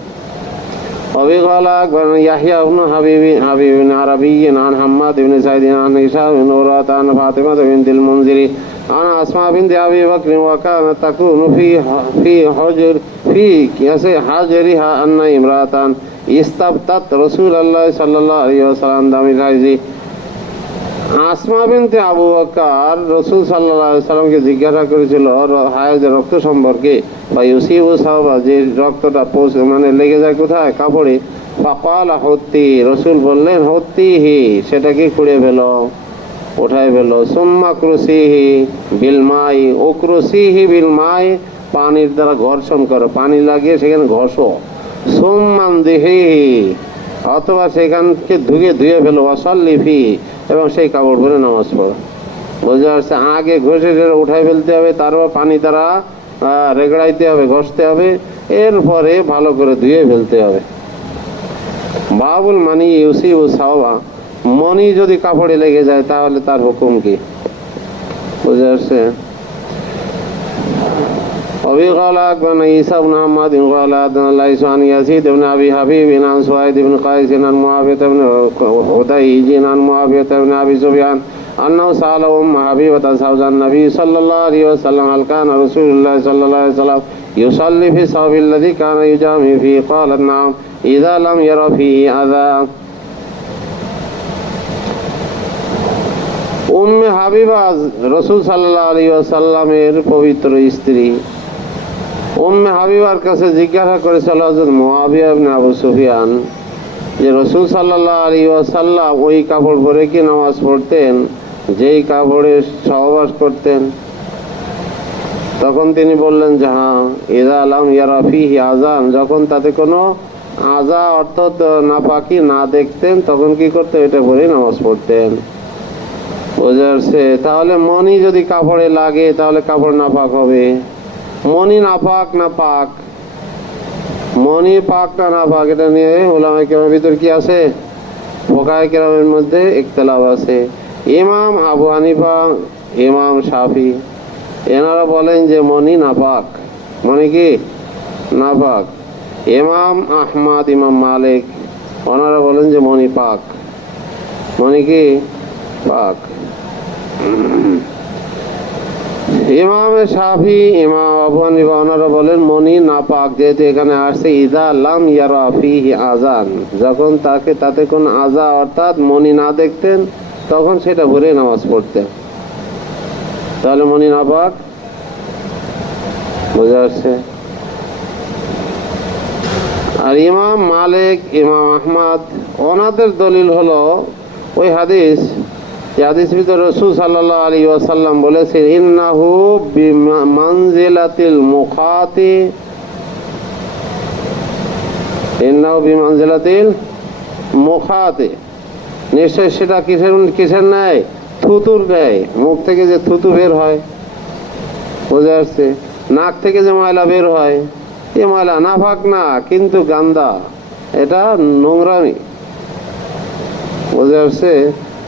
অবি ক্বালা আখবারনা ইয়াহইয়া ইবনে হাবিব ইবনে আরাবী আন হাম্মাদ ইবনে যায়েদ আন হিশাম ইবনে উরওয়া আন ফাতিমা বিনতুল মুনজির আন আসমা বিনতি আবি বকর ওয়া কানাত তাকুনু ফি হাজরিহা আন্না ইমরাতান ইস্তাবতাত রাসূলুল্লাহ সাল্লাল্লাহু আলাইহি ওয়াসাল্লাম দামিল হাইজি। আসমা বিনতে আবু বকর রাসূল সাল্লাল্লাহু আলাইহি ওয়াসাল্লামকে জিজ্ঞাসা করেছিল হায়েজের রক্ত সম্পর্কে। বা ইউসিবু সাওবা, যে রক্তটা মানে লেগে যায় কোথায়? কাপড়ে। ফাকালা হুত্তি, রাসূল বললেন হুত্তিহি, সেটাকে খুঁড়ে ফেলো, উঠায় ফেলো। সুম্মা ক্রুসিহি বিল মাই, উকরুসিহি বিল মাই, পানির দ্বারা ঘর্ষণ করো, পানি লাগিয়ে সেখানে ঘষো। সুম্মান দিহিহি, অথবা সেখানকে ধুয়ে ফেলো। ওয়াসাল্লি ফি, এবং সেই কাপড় পরে নামাজ পড়ো। বোঝা যাচ্ছে, আগে ঘষে উঠাই ফেলতে হবে, তারপর পানি দ্বারা রেগড়াইতে হবে, ঘষতে হবে, এরপরে ভালো করে ধুয়ে ফেলতে হবে। বাবুল মানি ইউসিবু সাওবা, মনি যদি কাপড়ে লেগে যায় তাহলে তার হুকুম কি? বোঝা যাচ্ছে। অবি ক্বালা আখবারনা ঈসা ইবনে মুহাম্মদ ক্বালা হাদাথানা লাইস আন ইয়াজিদ ইবনে আবি হাবিব আন সুয়াইদ ইবনে কাইস আন মুআবিয়া ইবনে হুদাইজ আন মুআবিয়া ইবনে আবি সুফিয়ান আন্নাহু সাআলা উম্মা হাবিবাতা যাওজান নবী সাল্লাল্লাহু আলাইহি ওয়াসাল্লাম হাল কানা রাসূলুল্লাহ সাল্লাল্লাহু আলাইহি ওয়াসাল্লাম ইউসাল্লি ফি সাওবিল্লাযী কানা ইউজামি ফি ক্বালাত নাম ইযা লাম ইয়ারা ফিহি আযা। উম্মে হাবিবা রাসূল সাল্লাল্লাহু আলাইহি ওয়াসাল্লামের পবিত্র স্ত্রী। উম্মে হাবিবার কাছে জিজ্ঞাসা করেছিল হযরত মুআবিয়া ইবনে আবু সুফিয়ান যে রাসূল সাল্লাল্লাহু আলাইহি ওয়াসাল্লাম ওই কাপড় পরে কি নামাজ পড়তেন যেই কাপড়ে সহবাস করতেন? তখন তিনি বললেন যে হ্যাঁ, ইযা লাম ইয়ারা ফিহি আযান, যখন তাতে কোনো আযা অর্থাৎ নাপাকি না দেখতেন তখন কি করতেন? এটা পরে নামাজ পড়তেন। বোঝা যাচ্ছে। তাহলে মনি যদি কাপড়ে লাগে তাহলে কাপড় নাপাক হবে। মনি নাপাক না পাক? মনি পাক না নাপাক, এটা নিয়ে উলামায়ে কেরামের ভিতর কি আছে? ফুকাহায়ে কেরামের মধ্যে ইখতিলাফ আছে। ইমাম আবু হানিফা, ইমাম শাফি এনারা বলেন যে মনি নাপাক, মনি কি নাপাক। ইমাম আহমদ, ইমাম মালিক ওনারা বলেন যে মনি পাক, মনি কি পাক। ইমাম শাফি, ইমাম আবু হানিফা ওনারা বলেন মনি নাপাক, যেহেতু এখানে আসছে ইদা লাম ইয়ারা ফিহি আযান, যখন তাতে কোন আযা অর্থাৎ মনি না দেখতেন তখন সেটা ভরে নামাজ পড়তেন, তাহলে মনি নাপাক। বোঝা যাচ্ছে? আর ইমাম মালিক, ইমাম আহমদ ওনাদের দলিল হলো ওই হাদিস, যে হাদিস ভিতরে রাসূল সাল্লাল্লাহু আলাইহি ওয়াসাল্লাম বলেছেন ইন্নাহু বিমানজিলাতিল মুখাতি, ইন্নাহু বিমানজিলাতিল মুখাতি, নিশ্চয় সেটা কিসের ন্যায়? থুতুর ন্যায়। মুখ থেকে যে থুতু বের হয়, বোঝা যাচ্ছে? নাক থেকে যে ময়লা বের হয়, এ ময়লা নাপাক না, কিন্তু গান্দা, এটা নোংরামি। বোঝা যাচ্ছে?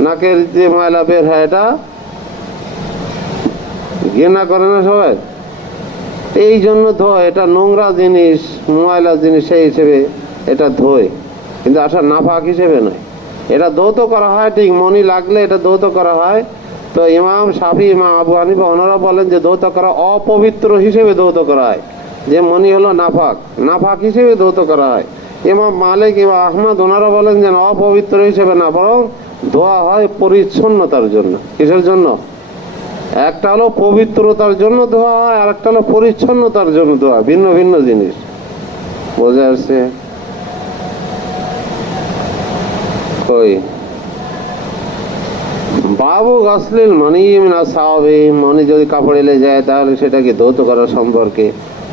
নাকের যে ময়লা বের হয় এটা ঘৃণা করে না সবাই, এই জন্য ধোয়, এটা নোংরা জিনিস, ময়লা জিনিস, সেই হিসেবে এটা ধোয়, কিন্তু আসলে নাপাক হিসেবে নয়। এটা ধৌত করা হয় ঠিক, মনি লাগলে এটা ধৌত করা হয়। তো ইমাম শাফি, ইমাম আবু হানিফা ওনারা বলেন যে ধৌত করা অপবিত্র হিসেবে ধৌত করা হয়, যে মনি হলো নাপাক, নাপাক হিসেবে ধৌত করা হয়। ইমাম মালিক, ইমাম আহমদ ওনারা বলেন যে অপবিত্র হিসেবে না, বরং ধোয়া হয় পরিচ্ছন্নতার জন্য। কিসের জন্য? একটা হলো পবিত্রতার জন্য ধোয়া হয়, আর একটা হলো পরিচ্ছন্নতার জন্য ধোয়া, ভিন্ন ভিন্ন জিনিস। বোঝা যাচ্ছে? কই বাবু গাসলিল মনি মিনা সাওয়াবি, মনি যদি কাপড় এলে যায় তাহলে সেটাকে ধৌত করা সম্পর্কে।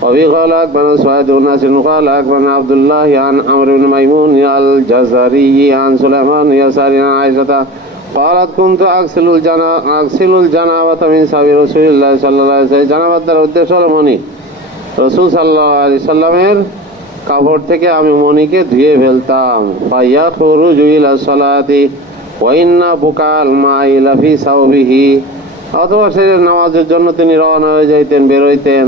অবি قال أخبرنا سعيد بن ناصر قال أخبرنا عبد الله عن عمرو بن ميمون الجزري عن سليمان يساري عن عائشة قالت كنت أغسل الجنابة من ثوب رسول الله صلى الله عليه وسلم। জানাবার দ্বারা উদ্দেশ্য হলো মনি, রাসূল সাল্লাল্লাহু আলাইহি সাল্লামের কাপড় থেকে আমি মনিকে ধুয়ে ফেলতাম। ফায়াখরুজু ইলা সালাতি ওয়া ইন্না বুকাল মাই লাফি সাওবিহি, অথবা সে নামাজের জন্য তিনি রওনা হয়ে যাইতেন, বের হইতেন,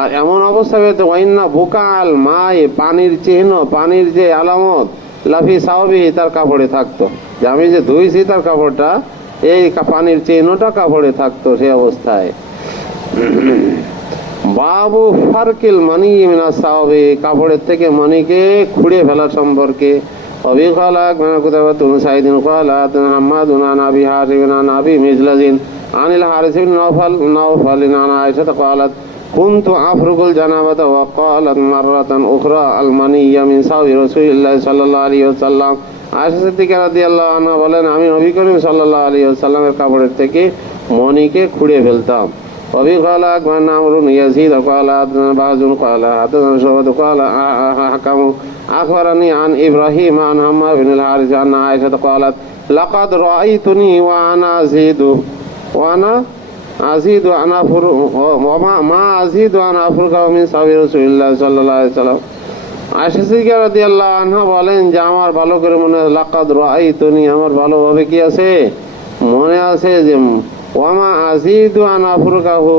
আর এমন অবস্থা হইতো ওয়া ইন্না বুকাল মাই, পানির চিহ্ন, পানির যে আলামত, লাফি সাওবিহি, তার কাপড়ে থাকতো, যে আমি যে ধুইছি তার কাপড়টা, এই পানির চিহ্নটা কাপড়ে থাকতো সেই অবস্থায়। বাবু ফারকিল মানি মিনা সাওবি, কাপড়ের থেকে মনিকে খুঁড়ে ফেলা সম্পর্কে। অবি খালাক মানে কুতাবা তুন সাইদিন খালাত হাম্মাদ উনা নাবি হারিনা নাবি মিজলাজিন আনিল হারিস ইবনে নওফাল আনা আয়েশা قالت كنت افرغ الجنابه وقالت مره اخرى المني من ثوب رسول الله صلى الله عليه وسلم। আয়েশা সিদ্দিকা রাদিয়াল্লাহু আনহা বলেন আমি নবী করিম সাল্লাল্লাহু আলাইহি ওয়াসাল্লামের কাপড়ের থেকে মনিকে খুঁড়ে ফেলতাম। وفي قال أخبرنا عمرو بن يزيد قال حدثنا بعض قال حدثنا شعبة قال حكم أخبرني عن إبراهيم عن حماد بن الحارث عن عائشة قالت لقد رأيتني وأنا أزيد أنا وما أزيد أنا أفرغ من ثوب رسول الله صلى الله عليه وسلم। আয়েশা সিদ্দিকা রাদিয়াল্লাহু আনহা বলেন যে আমার ভালো করে মনে আছে, লাকাদ রাআইতুনি, আমার ভালোভাবে কি আছে মনে আছে, যে ওয়ামা আজিদু আন আফরুকাহু,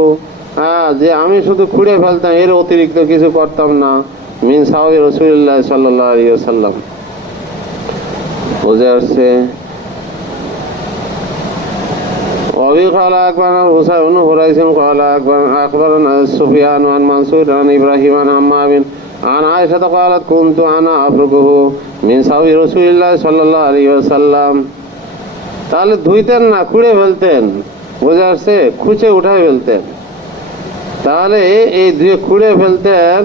যে আমি শুধু খুঁড়ে ফেলতাম, এর অতিরিক্ত কিছু করতাম না, মিন সাওবি রাসূলুল্লাহ সাল্লাল্লাহু আলাইহি ওয়াসাল্লাম। বুঝে আসছে? وأبي قال أخبرنا حسين بن حريث قال أخبرنا سفيان عن منصور عن إبراهيم عن عمار عن عائشة قالت كنت أنا أفرغه من ثوب رسول الله صلى الله عليه وسلم। তাহলে ধুইতেন না, খুঁড়ে ফেলতেন। বোঝা আসছে? খুঁচে উঠাই ফেলতেন। তাহলে এই ধুয়ে খুঁড়ে ফেলতেন,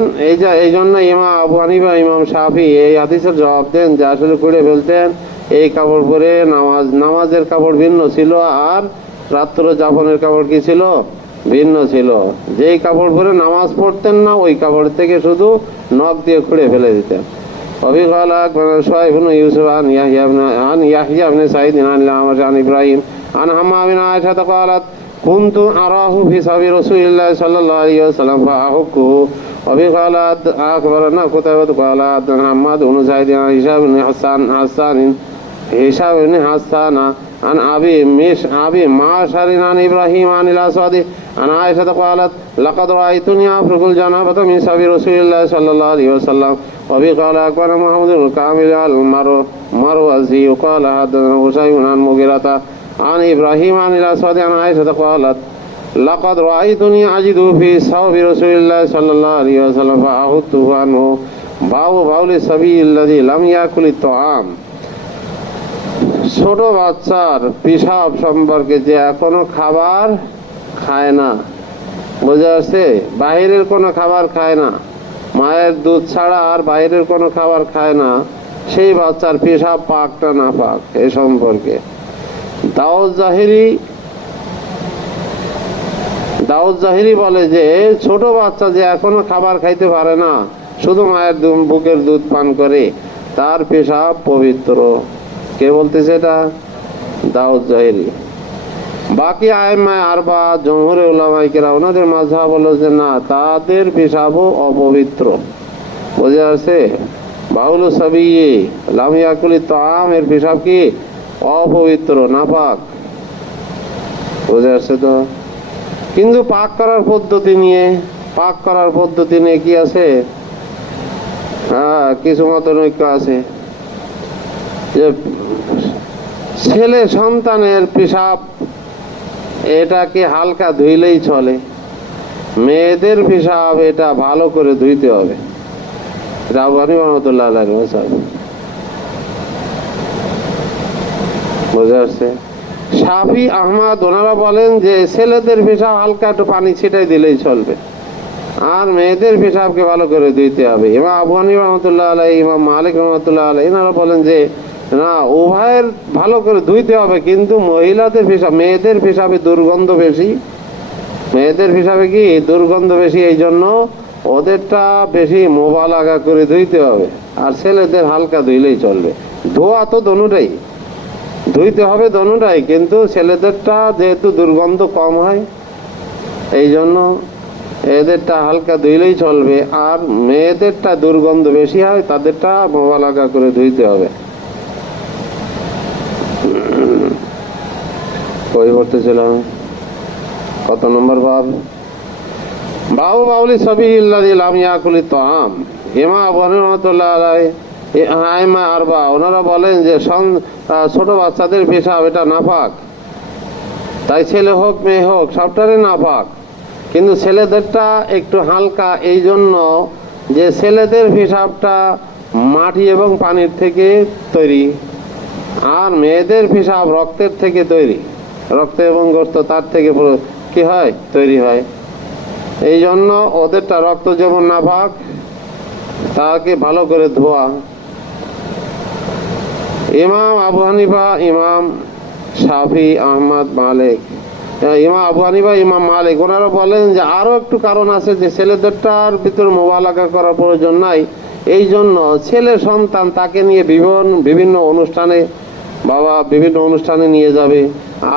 এই জন্য ইমাম আবু হানিফা, ইমাম শাফি এই হাদিসের জবাব দেন যে আসলে খুঁড়ে ফেলতেন। এই কাপড় পরে নামাজের কাপড় ভিন্ন ছিল, আর রাত্র যাপনের কাপড় কি ছিল? ভিন্ন ছিল। যেই কাপড় পরে নামাজ পড়তেন না, ওই কাপড় থেকে শুধু নখ দিয়ে খুঁড়ে ফেলে দিতেন। وفي قال أخبرنا شعيب بن يوسف عن يحيى بن سعيد عن الأعمش عن إبراهيم عن حماد بن عائشة قالت كنت أراه في ثوب رسول الله صلى الله عليه وسلم فأحكه। وفي قال أخبرنا قتيبة قال حماد بن زيد عن هشام بن حسان هشام بن حسان عن أبي معشر عن إبراهيم عن الأسود عن عائشة قالت لقد رأيتني أفرك الجنابة من سبي رسول الله صلى الله عليه وسلم. وبه قال أخبرنا محمد بن كامل المروزي قال حدثنا هشيم عن مغيرة عن إبراهيم عن الأسود عن عائشة قالت لقد رأيتني أجد في ثوب رسول الله صلى الله عليه وسلم فأخذته عنه باب بول الصبي الذي لم يأكل الطعام। ছোট বাচ্চার পেশাব সম্পর্কে যে এখনো খাবার খায় না, বোঝা যাচ্ছে? বাইরের কোনো খাবার খায় না, মায়ের দুধ ছাড়া আর বাইরের কোনো খাবার খায় না, সেই বাচ্চার পেশাব পাকটা না পাক এ সম্পর্কে দাউদ জাহিরি বলে যে ছোট বাচ্চা যে এখনো খাবার খাইতে পারে না, শুধু মায়ের বুকের দুধ পান করে, তার পেশাব পবিত্র। কে বলতেছে এটা? দাউদ জাহিরি। বাকি আইমায়ে আরবা জমহুরে উলামায়ে কেরাম ওনাদের মাযহাব হলো যে না, তাদের পেশাবও অপবিত্র। বোঝা যাচ্ছে? বাউলু সাবিয়্যি লাম ইয়াকুলি তাআম এর পেশাব কি অপবিত্র, নাপাক। বোঝা যাচ্ছে তো? কিন্তু পাক করার পদ্ধতি নিয়ে কি আছে? কিছু মতানৈক্য আছে যে ছেলে সন্তানের পেশাব এটাকে হালকা ধুইলেই চলে, মেয়েদের পেশাব এটা ভালো করে ধুইতে হবে। রাববানি রহমাতুল্লাহ আলাইহি ওয়াসাল্লাম। বোঝা যাচ্ছে? শাফি আহমদ ওনারা বলেন যে ছেলেদের পেশাব হালকা একটু পানি ছিটাই দিলেই চলবে, আর মেয়েদের পেশাবকে ভালো করে ধুইতে হবে। ইমাম আবু হানিফা রহমাতুল্লাহ আলাইহি, ইমাম মালিক রহমাতুল্লাহ আলাইহি এনারা বলেন যে না, উভয়ের ভালো করে ধুইতে হবে, কিন্তু মহিলাদের পেশাব, মেয়েদের পেশাবে দুর্গন্ধ বেশি, মেয়েদের পেশাবে কি দুর্গন্ধ বেশি, এই জন্য ওদেরটা বেশি মোবালাগা করে ধুইতে হবে, আর ছেলেদের হালকা ধুইলেই চলবে। ধোয়া তো দোনোটাই ধুইতে হবে, দোনোটাই, কিন্তু ছেলেদেরটা যেহেতু দুর্গন্ধ কম হয় এই জন্য এদেরটা হালকা ধুইলেই চলবে, আর মেয়েদেরটা দুর্গন্ধ বেশি হয়, তাদেরটা মোবালাগা করে ধুইতে হবে। কই পড়তেছিলাম? কত নম্বর বাব? বাবু বাউলি সাবিয়্যিল্লাযী লাম ইয়াকুলি তাআম। ইমাম আবু হানিফা রাহমাতুল্লাহ আলাইহি আইমায়ে আরবা ওনারা বলেন যে ছোট বাচ্চাদের পেশাব এটা নাপাক, তাই ছেলে হোক মেয়ে হোক সবটারই নাপাক, কিন্তু ছেলেদেরটা একটু হালকা, এই জন্য যে ছেলেদের পেশাবটা মাটি এবং পানির থেকে তৈরি, আর মেয়েদের পেশাব রক্তের থেকে তৈরি, রক্ত এবং গোশত তার থেকে কি হয় তৈরি হয়, এই জন্য ওদেরটা রক্ত যেমন নাপাক, তাকে ভালো করে ধোয়া। ইমাম আবু হানিফা, ইমাম শাফি, আহমদ, মালিক, ইমাম আবু হানিফা, ইমাম মালিক ওনারা বলেন যে আরো একটু কারণ আছে, যে ছেলেদেরটার ভিতর মোবালাগা করার প্রয়োজন নাই, এই জন্য ছেলে সন্তান তাকে নিয়ে বিভিন্ন অনুষ্ঠানে নিয়ে যাবে,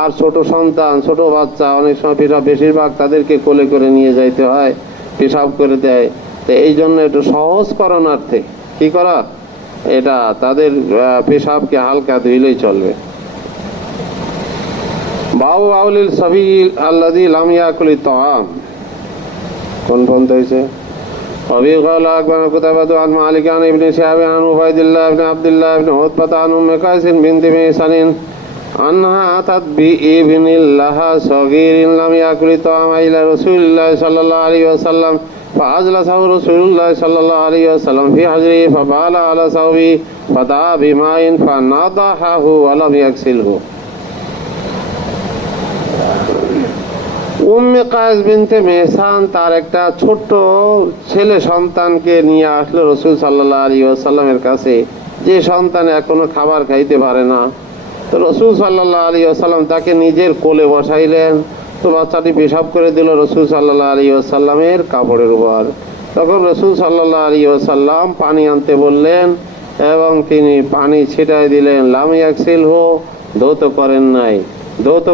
আর ছোট সন্তান, ছোট বাচ্চা অনেক সময় পেশাব, বেশিরভাগ তাদেরকে কোলে করে নিয়ে যাইতে হয়, পেশাব করে দেয়, তো এই জন্য একটু সহজ করণার্থে কি করা, এটা তাদের পেশাবকে হালকা ধুইলেই চলবে। বাবু বাউলিল সাবিয়্যিল আল্লাযী লাম ইয়াকুলি তাআম। কোন পর্যন্ত হয়েছে? وبه قال أخبرنا قتيبة عن مالك عن ابن شهاب عن عبيد الله بن عبد الله بن عتبة عن أم قيس بنت محصن أنها أتت بابن لها صغير لم يأكل الطعام إلى رسول الله صلى الله عليه وسلم فأجلسه رسول الله صلى الله عليه وسلم في حجره فبال على ثوبه فدعا بماء فنضحه ولم يغسله। উম্মে কায়েস বিনতে মেহসান তার একটা ছোট্ট ছেলে সন্তানকে নিয়ে আসলো রাসূল সাল্লাল্লাহু আলাইহি ওয়াসাল্লামের কাছে, যে সন্তান এখনো খাবার খাইতে পারে না। তো রাসূল সাল্লাল্লাহু আলাইহি ওয়াসাল্লাম তাকে নিজের কোলে বসাইলেন, তো বাচ্চাটি পেশাব করে দিল রাসূল সাল্লাল্লাহু আলাইহি ওয়াসাল্লামের কাপড়ের উপর। তখন রাসূল সাল্লাল্লাহু আলাইহি ওয়াসাল্লাম পানি আনতে বললেন এবং তিনি পানি ছিটাই দিলেন। লাম ইয়াগসিলহু, ধৌত করেন নাই, ধৌত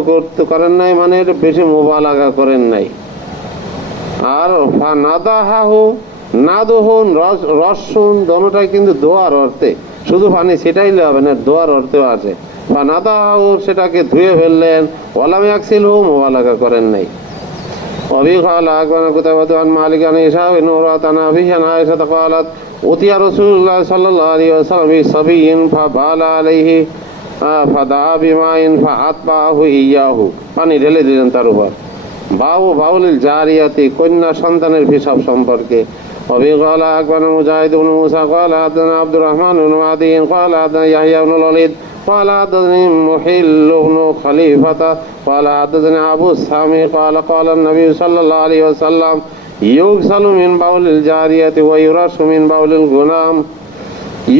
করেন নাই মানে বেশি মোবালাগা করেন নাই। আর নাদাহাহু, নাদহুন রসুন দোনোটাই কিন্তু দোয়ার অর্থে, শুধু পানি ছিটাইলে হবে না, ধোয়ার অর্থেও আছে। ফানাদাহু, সেটাকে ধুয়ে ফেললেন। ওয়ালাম ইয়াগসিলহু, মুবালাগা করেন নাই। অবি قال أخبرنا قتيبة عن مالك عن هشام بن عروة عن أبيه عن عائشة قالت أتي رسول الله صلى الله عليه وسلم بصبي فبال عليه فدعا بماء فأتبعه إياه, পানি ঢেলে দিলেন তার উপর। বাউলিল জারিয়াতি, কন্যা সন্তানের হিসাব সম্পর্কে। وفي قال أخبرنا مجاهد بن موسى قال حدثنا عبد الرحمن بن مهدي قال حدثنا يحيى بن الوليد قال حدثني محل بن خليفة قال حدثني أبو السامي قال قال النبي صلى الله عليه وسلم يغسل من بول الجارية ويرش من بول الغلام।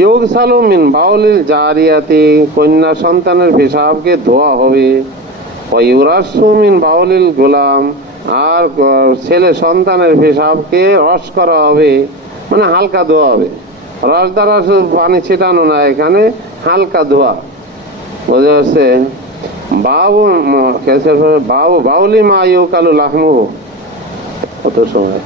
يغسل من بول الجارية, কন্যা সন্তানের পেশাবকে ধোয়া হবে। ويرش من بول الغلام, আর ছেলে সন্তানের পেশাবকে রস করা হবে, মানে হালকা ধোয়া হবে। রস দ্বারা পানি ছিটানো না, এখানে হালকা ধোয়া, বোঝা যাচ্ছে। বাউলি মা ইউকালু লাহমুহু, কত সময়